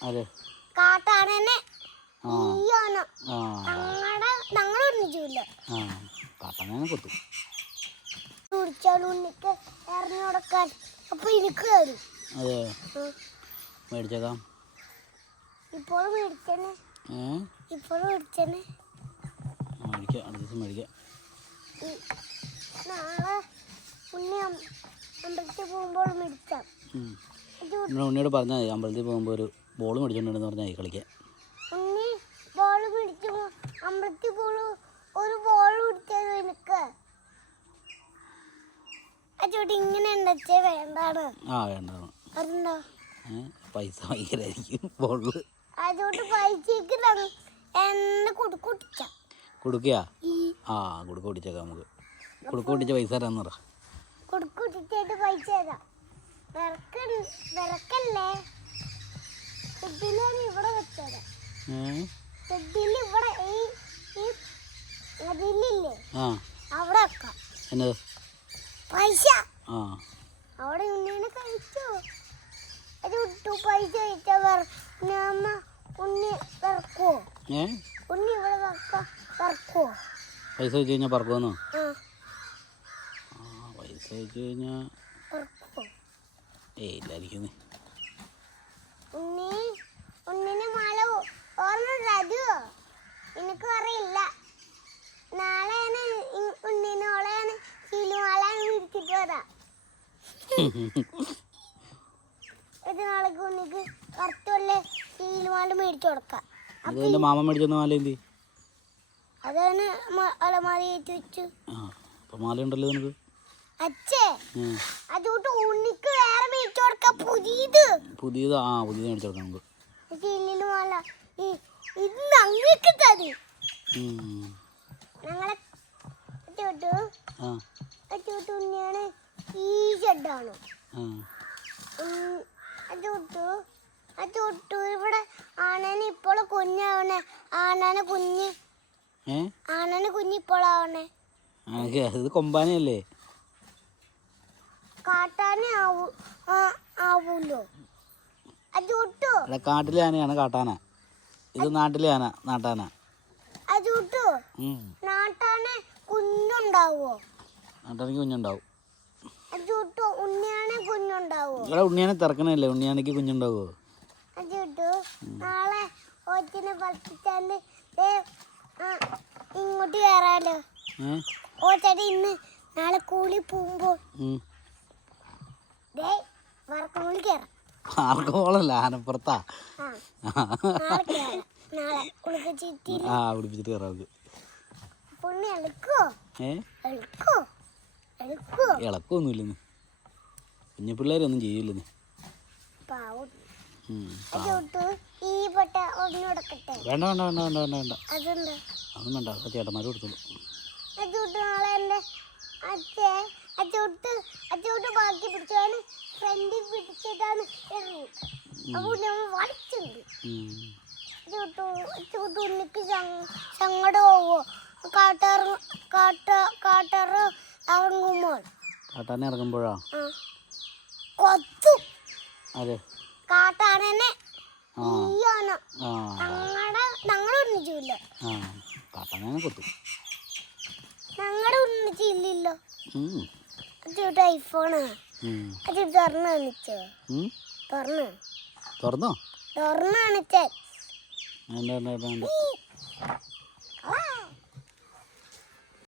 അതെ. കാട്ടാനെ കൊത്തും. കുടിച്ചാൽ ഉണ്ണിക്ക് ഇറങ്ങി കൊടുക്കാൻ അപ്പൊ എനിക്ക് കയറും അതെ. മേടിച്ചേക്കാം. ഇപ്പോൾ മേടിച്ചനെ. ഏ? ഇപ്പോൾ മേടിച്ചനെ. മേടിക്കാം. അടുത്ത ദിവസം മേടിക്കാം. നാളെ ഉണ്ണി അമ്പലത്തിൽ പോകുമ്പോൾ മേടിച്ചാം ഉം. ഇത് നമ്മുടെ ഉണ്ണിയോട് പറഞ്ഞാൽ മതി. അമ്പലത്തിൽ പോകുമ്പോൾ ഒരു ബോൾ മേടിച്ചോണ്ടെന്ന് പറഞ്ഞാൽ കളിക്കാൻ ബോൾ പിടിച്ചു അമ്പലത്തിൽ പോൾ ഒരു ബോൾ പിടിച്ചത് എനിക്ക് അച്ചോട്ട് ഇങ്ങനെ ഉണ്ടച്ചേ വേണ്ടാണ് ആ വേണ്ടാണ് അതുണ്ടോ പൈസ ഭയങ്കരമായിരിക്കും പൈസക്ക് എന്നെ ആ കൊടുക്ക നമുക്ക്. കൊടുക്ക പൊട്ടിച്ച പൈസ തരാന്ന് പറ. കുടുക്കുട്ടിച്ചായിട്ട് പൈസ തരാം. വിറക്കല്ലേ? എന്നത്? പൈസ. ആ. അവിടെ ഉണ്ണിനെ കഴിച്ചു? അത് വിട്ടു പൈസ കഴിച്ച നമ്മ ഉണ്ണി വിറക്കുവോ? ഏ? ഉണ്ണി ഇവിടെ പൈസ വെച്ച് കഴിഞ്ഞാൽ പറക്കുമെന്നോ ആ. പൈസ വെച്ച് കഴിഞ്ഞാൽ ഏയ് ഇല്ലായിരിക്കുന്നേ ഉണ്ണി ഉണ്ണിന് മാല ഓർമ്മ തരുമോ എനിക്ക് അറിയില്ല നാളെയാണ് ഉണ്ണിനോളെയാണ് ശീലുമാല വിരിച്ചിട്ട് വരാം. ഒരു നാളേക്ക് ഉണ്ണിക്ക് കറുത്തുള്ള ശീലുമാല മേടിച്ചു കൊടുക്കാം. ഇത് മാമ മേടിച്ചു മാല എന്തി? അതാണ് അലമാരി ഏറ്റി വെച്ചു. ആ മാല ഉണ്ടല്ലോ നിനക്ക്. അച്ഛേ അതുകൊണ്ട് ഉണ്ണിക്ക് പുതിയത്? പുതിയത് ആ പുതിയത് മേടിച്ചു കൊടുക്കാം നമുക്ക്. ഇത് ഞങ്ങൾക്ക് തരും. ഞങ്ങളെ ഉണ്ണിയാണ് ഈ ഷെഡാണ്. ആ. അച്ചോട്ടു അച്ചോട്ടു ഇവിടെ ആനന് ഇപ്പോൾ കുഞ്ഞാവണേ. ആനനെ കുഞ്ഞ്. ഏ? കുഞ്ഞ് ഇപ്പോഴാവണേ ആകെ ഇത് കൊമ്പാനയല്ലേ? അല്ല കാട്ടിലെ ആനയാണ് കാട്ടാന. ഇത് നാട്ടിലെ ആന നാട്ടാന. കുഞ്ഞുണ്ടാവോ? നാട്ടാനക്ക് കുഞ്ഞുണ്ടാവും. ഇവിടെ ഉണ്ണിയാനെ തിറക്കണല്ലേ ഉണ്ണിയാനക്ക് കുഞ്ഞുണ്ടാവോ? നാളെ ഇങ്ങോട്ട് കയറാലോ ഏ? ഓച്ചടി ഇന്ന് നാളെ കൂലി പോകുമ്പോൾ. ഉം. ദേ കയറാം ആർക്കും പോളല്ല ആനപ്പുറത്താ ആ നാളെ കയറാം ഇളക്കൊന്നുമില്ലെന്ന്. കുഞ്ഞു പിള്ളേരൊന്നും ചെയ്യില്ലെന്ന്. വേണ്ട വേണ്ട വേണ്ട വേണ്ട വേണ്ട വേണ്ട. അതൊന്നും വേണ്ട ചേട്ടന്മാർ കൊടുത്തോളൂ. അച്ചോട്ട് അച്ചോട്ട് ബാക്കി പിടിച്ചാണ് ഫ്രണ്ടിൽ പിടിച്ചിട്ടാണ് എറിഞ്ഞു അപ്പോൾ ഞങ്ങൾ വലിച്ചുണ്ട്. ഉം. അച്ചോട്ട് അച്ചോട്ട് ഉണ്ണിക്ക് സങ്കടമാവോ കാട്ടാറ കാട്ട കാട്ടാറ ഇറങ്ങുമ്പോൾ. കാട്ടാനെ ഇറങ്ങുമ്പോഴാ? കൊത്തു. അതെ. ആ. കാട്ടാനെ കൊത്തും. ഞങ്ങളുടെ ഒന്നിച്ചില്ലല്ലോ അച്ചോട്ട് ഐഫോണ്. അച്ചോട്ട് തുറന്നു കാണിച്ചോ. തുറന്നു. തുറന്നോ? തുറന്നു കാണിച്ചേ. വേണ്ട വേണ്ട